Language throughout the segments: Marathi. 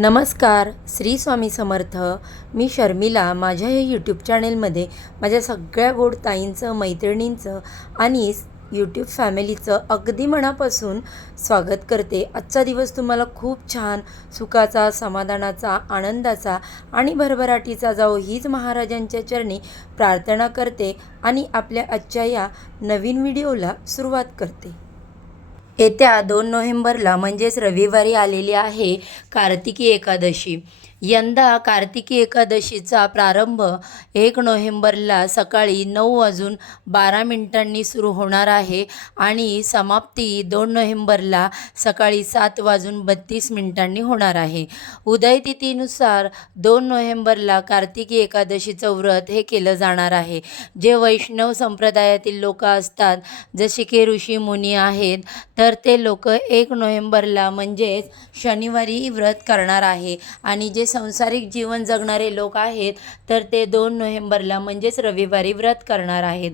नमस्कार, श्री स्वामी समर्थ. मी शर्मिला. माझ्या या यूट्यूब चॅनेलमध्ये माझ्या सगळ्या गोड ताईंचं, मैत्रिणींचं आणि यूट्यूब फॅमिलीचं अगदी मनापासून स्वागत करते. आजचा दिवस तुम्हाला खूप छान, सुखाचा, समाधानाचा, आनंदाचा आणि भरभराटीचा जाओ हीच महाराजांच्या चरणी प्रार्थना करते आणि आपल्या आजच्या या नवीन व्हिडिओला सुरुवात करते. येत्या 2 नोव्हेंबरला म्हणजेच रविवारी आलेली आहे कार्तिकी एकादशी. यंदा कार्तिकी एकादशीचा प्रारंभ 1 नोव्हेंबरला सकाळी 9:12 सुरू होणार आहे आणि समाप्ती 2 नोव्हेंबरला सकाळी 7:32 होणार आहे. उदय तिथीनुसार 2 नोव्हेंबरला कार्तिकी एकादशीचं व्रत हे केलं जाणार आहे. जे वैष्णव संप्रदायातील लोक असतात, जसे की ऋषी मुनी आहेत, तर ते लोक 1 नोव्हेंबरला म्हणजेच शनिवारी व्रत करणार आहे आणि जे संसारिक जीवन जगणारे लोक आहेत तर ते 2 नोव्हेंबरला म्हणजेच रविवारी व्रत करणार आहेत.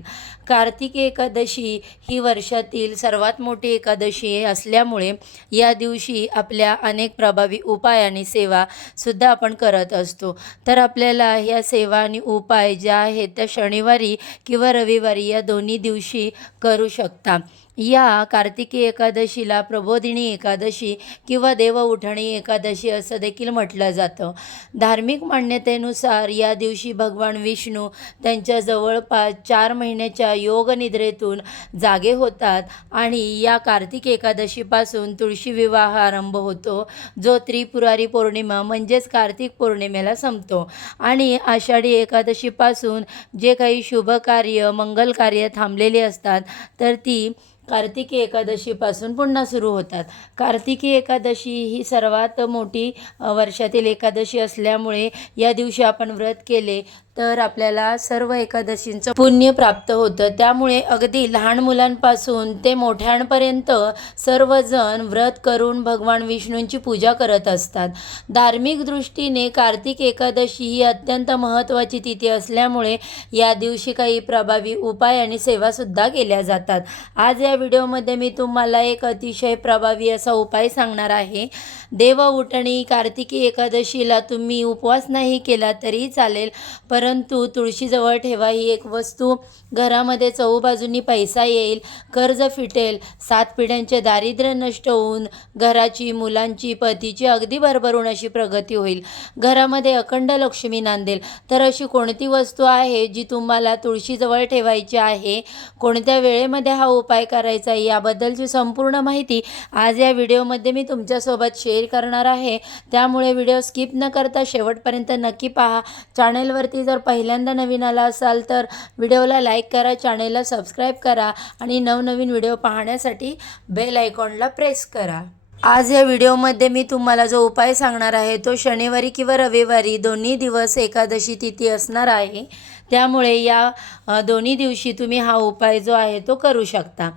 कार्तिकी एकादशी ही वर्षातील सर्वात मोठी एकादशी असल्यामुळे या दिवशी आपल्या अनेक प्रभावी उपाय आणि सेवासुद्धा आपण करत असतो. तर आपल्याला ह्या सेवा आणि उपाय ज्या आहेत त्या शनिवारी किंवा रविवारी या दोन्ही दिवशी करू शकता. या कार्तिकी एकादशीला प्रबोधिनी एकादशी किंवा देवउठणी एकादशी असं देखील म्हटलं जातं. धार्मिक मान्यतेनुसार या दिवशी भगवान विष्णू त्यांच्या जवळपास 4 महिन्याच्या योगनिद्रेतून जागे होतात आणि या कार्तिक एकादशीपासून तुळशी विवाह आरंभ होतो, जो त्रिपुरारी पौर्णिमा म्हणजेच कार्तिक पौर्णिमेला संपतो आणि आषाढी एकादशीपासून जे काही शुभ कार्य, मंगल कार्य थांबलेली असतात तर ती कार्तिकी एकादशीपासून पुन्हा सुरू होतात. कार्तिकी एकादशी ही सर्वात मोठी वर्षातील एकादशी असल्यामुळे या दिवशी आपण व्रत केले तर आपल्याला सर्व एकादशींचं पुण्य प्राप्त होतं. त्यामुळे अगदी लहान मुलांपासून ते मोठ्यांपर्यंत सर्वजण व्रत करून भगवान विष्णूंची पूजा करत असतात. धार्मिक दृष्टीने कार्तिक एकादशी ही अत्यंत महत्त्वाची तिथी असल्यामुळे या दिवशी काही प्रभावी उपाय आणि सेवासुद्धा केल्या जातात. आज या व्हिडिओमध्ये मी तुम्हाला एक अतिशय प्रभावी असा उपाय सांगणार आहे. देवउठणी कार्तिकी एकादशीला तुम्ही उपवास नाही केला तरी चालेल, परंतु तुळशीजवळ ठेवा. ही एक वस्तू घरामध्ये चहूबाजूंनी पैसा येईल, कर्ज फिटेल, 7 पिढ्यांचे दारिद्र्य नष्ट होऊन घराची, मुलांची, पतीची अगदी भरभरून अशी प्रगती होईल. घरामध्ये अखंड लक्ष्मी नांदेल. तर अशी कोणती वस्तू आहे जी तुम्हाला तुळशीजवळ ठेवायची आहे, कोणत्या वेळेमध्ये हा उपाय करायचा आहे, याबद्दलची संपूर्ण माहिती आज या व्हिडिओमध्ये मी तुमच्यासोबत शेअर करणार आहे. त्यामुळे व्हिडिओ स्किप न करता शेवटपर्यंत नक्की पहा. चॅनलवरती जर पहिल्यांदा नवीन आला असाल तर व्हिडिओला लाईक करा, चॅनलला सबस्क्राईब करा आणि नवनवीन व्हिडिओ पाहण्यासाठी बेल आयकॉनला प्रेस करा. आज या व्हिडिओमध्ये मी तुम्हाला जो उपाय सांगणार आहे तो शनिवारी किंवा रविवारी दोन्ही दिवस एकादशी तिथी असणार आहे. त्यामुळे या दोन्ही दिवशी तुम्ही हा उपाय जो आहे तो करू शकता.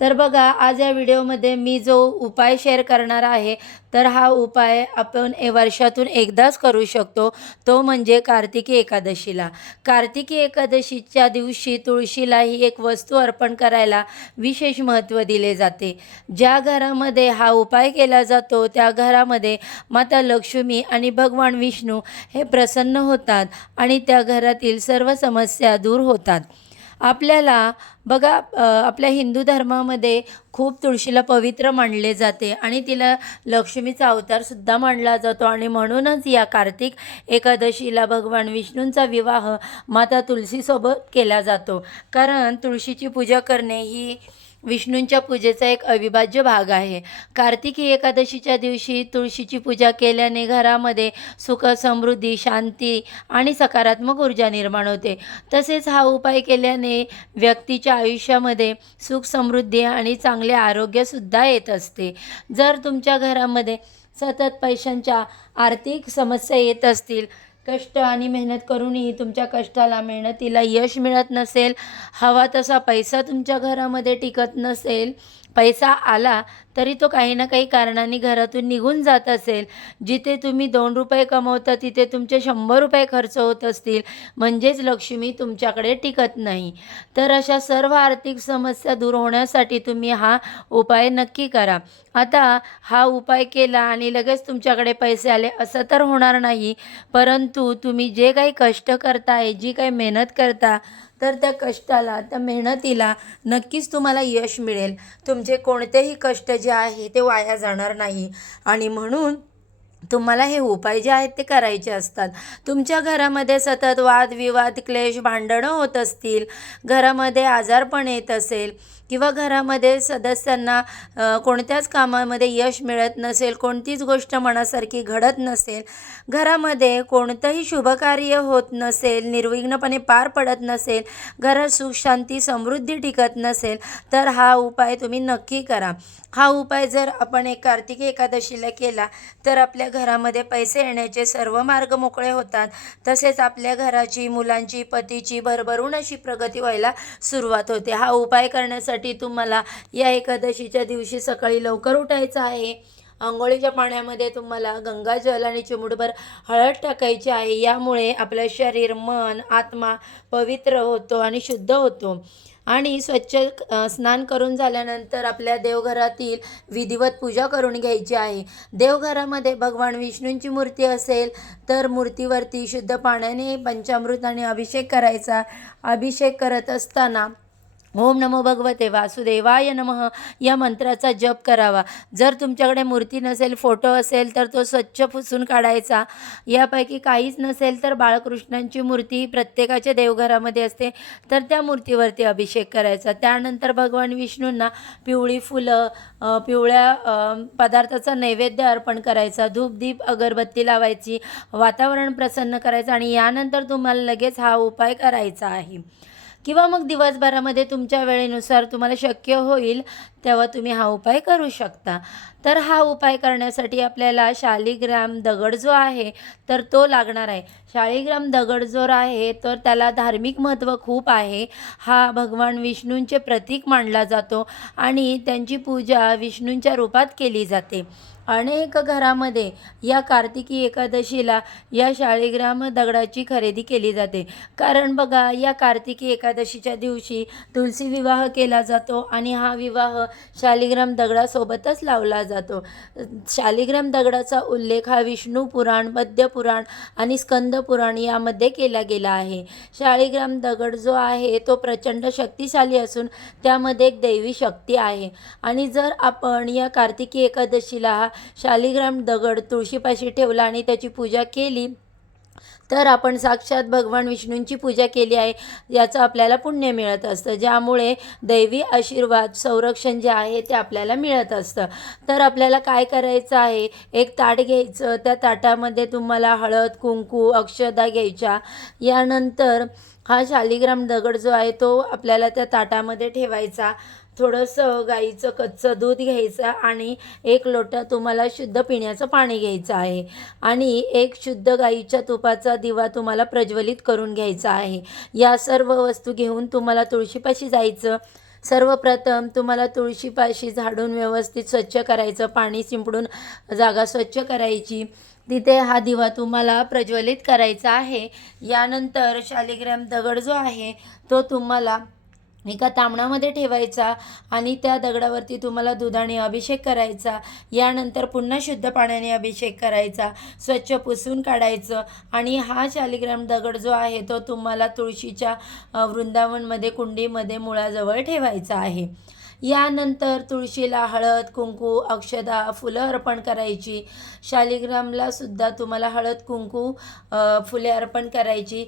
तर बघा, आज या व्हिडिओमध्ये मी जो उपाय शेअर करणार आहे तर हा उपाय आपण वर्षातून एकदाच करू शकतो, तो म्हणजे कार्तिकी एकादशीला. कार्तिकी एकादशीच्या दिवशी तुळशीला ही एक वस्तू अर्पण करायला विशेष महत्त्व दिले जाते. ज्या घरामध्ये हा उपाय केला जातो त्या घरामध्ये माता लक्ष्मी आणि भगवान विष्णू हे प्रसन्न होतात आणि त्या घरातील सर्व समस्या दूर होतात. आपल्याला बघा, आपल्या हिंदू धर्मामध्ये खूप तुळशीला पवित्र मानले जाते आणि तिला लक्ष्मीचा अवतारसुद्धा मानला जातो आणि म्हणूनच या कार्तिक एकादशीला भगवान विष्णूंचा विवाह माता तुळशीसोबत केला जातो. कारण तुळशीची पूजा करणे ही विष्णूंच्या पूजेचा एक अविभाज्य भाग आहे. कार्तिकी एकादशीच्या दिवशी तुळशीची पूजा केल्याने घरामध्ये सुख, समृद्धी, शांती आणि सकारात्मक ऊर्जा निर्माण होते. तसेच हा उपाय केल्याने व्यक्तीच्या आयुष्यामध्ये सुख, समृद्धी आणि चांगले आरोग्यसुद्धा येत असते. जर तुमच्या घरामध्ये सतत पैशांच्या आर्थिक समस्या येत असतील, कष्ट आणि मेहनत करूनही तुमच्या कष्टाला, मेहनतीला यश मिळत नसेल, हवा तसा पैसा तुमच्या घरामध्ये टिकत नसेल, पैसा आला तरी तो काही ना काही कारणाने घरातून निघून जात असेल. जिथे तुम्ही 2 रुपये कमवता तिथे तुमचे 100 रुपये खर्च होत असतील, म्हणजेच लक्ष्मी तुमच्याकडे टिकत नाही. तर अशा सर्व आर्थिक समस्या दूर होण्यासाठी तुम्ही हा उपाय नक्की करा. आता हा उपाय केला आणि लगेच तुमच्याकडे पैसे आले असं तर होणार नाही, परंतु तुम्ही जे काही कष्ट करताय, जी काही मेहनत करता, तर त्या कष्टाला, त्या मेहनतीला नक्कीच तुम्हाला यश मिळेल. तुमचे कोणतेही कष्ट जे आहे ते वाया जाणार नाही आणि म्हणून तुम्हाला हे उपाय जे आहेत ते करायचे असतात. तुमच्या घरामध्ये सतत वादविवाद, क्लेश, भांडणं होत असतील, घरामध्ये आजारपण येत असेल किंवा घरामध्ये सदस्यांना कोणत्याच कामामध्ये यश मिळत नसेल, कोणतीच गोष्ट मनासारखी घडत नसेल, घरामध्ये कोणतंही शुभकार्य होत नसेल, निर्विघ्नपणे पार पडत नसेल, घरात सुख शांती समृद्धी टिकत नसेल, तर हा उपाय तुम्ही नक्की करा. हा उपाय जर आपण एक कार्तिकी एकादशीला केला तर आपल्या घरामध्ये पैसे येण्याचे सर्व मार्ग मोकळे होतात. तसेच आपल्या घराची, मुलांची, पतीची भरभरून अशी प्रगती व्हायला सुरुवात होते. हा उपाय करण्यासाठी तुम्हाला या एकादशीच्या दिवशी सकाळी लवकर उठायचं आहे. अंघोळीच्या पाण्यामध्ये तुम्हाला गंगाजल आणि चिमूटभर हळद टाकायची आहे. यामुळे आपलं शरीर, मन, आत्मा पवित्र होतो आणि शुद्ध होतो. आणि स्वच्छ स्नान करून झाल्यानंतर आपल्या देवघरातील विधिवत पूजा करून घ्यायची आहे. देवघरामध्ये भगवान विष्णूंची मूर्ती असेल तर मूर्तीवरती शुद्ध पाण्याने पंचामृताने अभिषेक करायचा. अभिषेक करत असताना ओम नमो भगवते वासुदेवाय नमः या मंत्राचा जप करावा. जर तुमच्याकडे मूर्ती नसेल, फोटो असेल तर तो स्वच्छ पुसून काढायचा. यापैकी काहीच नसेल तर बाळकृष्णांची मूर्ती प्रत्येकाच्या देवघरामध्ये असते, तर त्या मूर्तीवरती अभिषेक करायचा. त्यानंतर भगवान विष्णूंना पिवळी फुलं, पिवळ्या पदार्थाचा नैवेद्य अर्पण करायचा. धूप दीप अगरबत्ती लावायची, वातावरण प्रसन्न करायचं आणि यानंतर तुम्हाला लगेच हा उपाय करायचा आहे. किंवा मग दिवसभरामध्ये तुमच्या वेळेनुसार तुम्हाला शक्य होईल तेव्हा तुम्ही हा उपाय करू शकता. तर हा उपाय करण्यासाठी आपल्याला शालिग्राम दगड जो आहे तर तो लागणार आहे. शालिग्राम दगड जो आहे तर त्याला धार्मिक महत्त्व खूप आहे. हा भगवान विष्णूंचे प्रतीक मानला जातो आणि त्यांची पूजा विष्णूंच्या रूपात केली जाते. अनेक घरामध्ये या कार्तिकी एकादशीला या शालिग्राम दगडाची खरेदी केली जाते. कारण बघा, या कार्तिकी एकादशीच्या दिवशी तुलसी विवाह केला जातो आणि हा विवाह शालिग्राम दगडासोबतच लावला जातो. शालिग्राम दगडाचा उल्लेख हा विष्णू पुराण, मध्य पुराण आणि स्कंद पुराण यामध्ये केला गेला आहे. शालिग्राम दगड जो आहे तो प्रचंड शक्तिशाली असून त्यामध्ये एक दैवी शक्ती आहे आणि जर आपण या कार्तिकी एकादशीला हा शालिग्राम दगड तुळशीपाशी ठेवला आणि त्याची पूजा केली तर आपण साक्षात भगवान विष्णूंची पूजा केली आहे याचं आपल्याला पुण्य मिळत असतं, ज्यामुळे दैवी आशीर्वाद, संरक्षण जे आहे ते आपल्याला मिळत असतं. तर आपल्याला काय करायचं आहे, एक ताट घ्यायचं. त्या ताटामध्ये तुम्हाला हळद, कुंकू, अक्षदा घ्यायच्या. यानंतर हा शालिग्राम दगड जो आहे तो आपल्याला त्या ताटामध्ये ठेवायचा. थोडंसं गाईचं कच्चं दूध घ्यायचं आणि 1 लोटा तुम्हाला शुद्ध पिण्याचं पाणी घ्यायचं आहे आणि एक शुद्ध गाईच्या तुपाचा दिवा तुम्हाला प्रज्वलित करून घ्यायचा आहे. या सर्व वस्तू घेऊन तुम्हाला तुळशीपाशी जायचं. सर्वप्रथम तुम्हाला तुळशीपाशी झाडून व्यवस्थित स्वच्छ करायचं, पाणी शिंपडून जागा स्वच्छ करायची. तिथे हा दिवा तुम्हाला प्रज्वलित करायचा आहे. यानंतर शालिग्राम दगड जो आहे तो तुम्हाला एका तामणामध्ये ठेवायचा आणि त्या दगडावरती तुम्हाला दुधाने अभिषेक करायचा. यानंतर पुन्हा शुद्ध पाण्याने अभिषेक करायचा, स्वच्छ पुसून काढायचं आणि हा शालिग्राम दगड जो आहे तो तुम्हाला तुळशीच्या वृंदावनमध्ये, कुंडीमध्ये मुळाजवळ ठेवायचा आहे. यानंतर तुळशीला हळद, कुंकू, अक्षदा, फुलं अर्पण करायची. शालिग्रामला सुद्धा तुम्हाला हळद, कुंकू, फुले अर्पण करायची.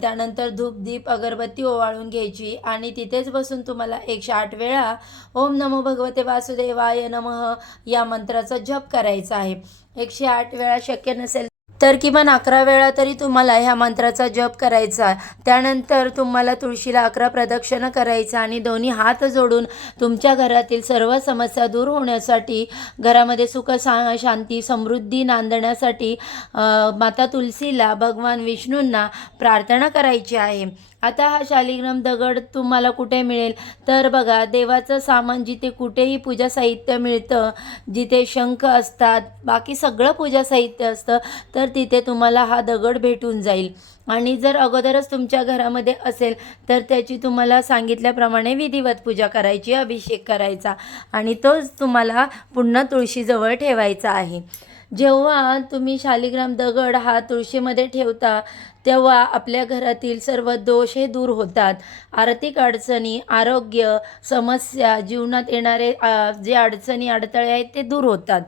त्यानंतर धूप दीप अगरबत्ती ओवाळून घ्यायची आणि तिथेच बसून तुम्हाला 108 वेळा ओम नमो भगवते वासुदेवाय नमः या मंत्राचा जप करायचा आहे. 108 वेळा शक्य नसेल तर किमान 11 वेळा तरी तुम्हाला ह्या मंत्राचा जप करायचा. त्यानंतर तुम्हाला तुळशीला 11 प्रदक्षिणा करायचा आणि दोन्ही हात जोडून तुमच्या घरातील सर्व समस्या दूर होण्यासाठी, घरामध्ये सुख शांती समृद्धी नांदण्यासाठी माता तुलसीला, भगवान विष्णूंना प्रार्थना करायची आहे. आता हा शालिग्राम दगड तुम्हाला कुठे मिळेल तर बघा, देवाचं सामान जिथे कुठेही पूजा साहित्य मिळतं, जिथे शंख असतात, बाकी सगळं पूजा साहित्य असतं, तर तिथे तुम्हाला हा दगड भेटून जाईल. आणि जर अगोदरच तुमच्या घरामध्ये असेल तर त्याची तुम्हाला सांगितल्याप्रमाणे विधिवत पूजा करायची, अभिषेक करायचा आणि तोच तुम्हाला पुन्हा तुळशीजवळ ठेवायचा आहे. जेव्हा तुम्ही शालिग्राम दगड हा तुळशीमध्ये ठेवता तेव्हा आपल्या घरातील सर्व दोष हे दूर होतात. आर्थिक अडचणी, आरोग्य समस्या, जीवनात येणारे जे अडचणी अडथळे आहेत ते दूर होतात.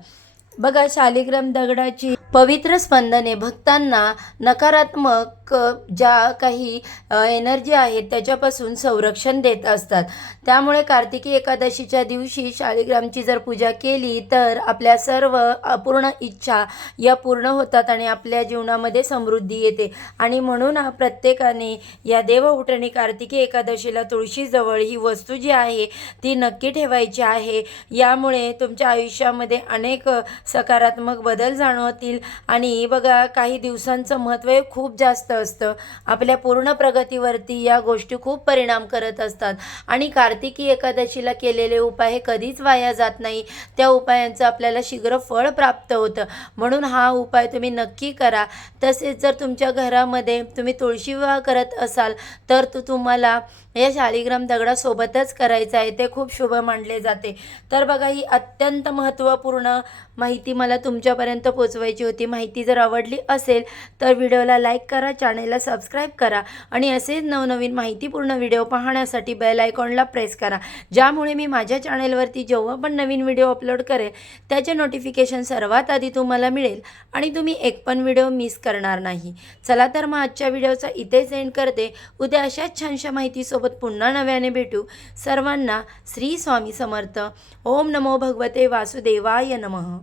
बघा, शालिग्राम दगडाची पवित्र स्पंदने भक्तांना नकारात्मक ज्या काही एनर्जी आहेत त्याच्यापासून संरक्षण देत असतात. त्यामुळे कार्तिकी एकादशीच्या दिवशी शालिग्रामची जर पूजा केली तर आपल्या सर्व अपूर्ण इच्छा या पूर्ण होतात आणि आपल्या जीवनामध्ये समृद्धी येते. आणि म्हणून प्रत्येकाने या देवउठणी कार्तिकी एकादशीला तुळशीजवळ ही वस्तू जी आहे ती नक्की ठेवायची आहे. यामुळे तुमच्या आयुष्यामध्ये अनेक सकारात्मक बदल जाणवतील. आणि बघा, काही दिवसांचं महत्त्व हे खूप जास्त असतं. आपल्या पूर्ण प्रगतीवरती या गोष्टी खूप परिणाम करत असतात. आणि कार्तिकी एकादशीला केलेले उपाय हे कधीच वाया जात नाही. त्या उपायांचं आपल्याला शीघ्र फळ प्राप्त होतं. म्हणून हा उपाय तुम्ही नक्की करा. तसेच जर तुमच्या घरामध्ये तुम्ही तुळशी विवाह करत असाल तर तुम्हाला या शालिग्राम दगडासोबतच करायचं आहे. ते खूप शुभ मानले जाते. तर बघा, ही अत्यंत महत्त्वपूर्ण माहिती मला तुमच्यापर्यंत पोचवायची होती. माहिती जर आवडली असेल तर व्हिडिओला लाईक करा, चॅनेलला सबस्क्राईब करा आणि असेच नवनवीन माहितीपूर्ण व्हिडिओ पाहण्यासाठी बेल आयकॉनला प्रेस करा, ज्यामुळे मी माझ्या चॅनेलवरती जेव्हा पण नवीन व्हिडिओ अपलोड करेल त्याचे नोटिफिकेशन सर्वात आधी तुम्हाला मिळेल आणि तुम्ही एक पण व्हिडिओ मिस करणार नाही. चला तर मग आजच्या व्हिडिओचा इथेच एंड करते. उद्या अशाच छानशा माहितीसोबत पुन्हा नव्याने भेटू. सर्वांना श्री स्वामी समर्थ. ओम नमो भगवते वासुदेवाय नमः.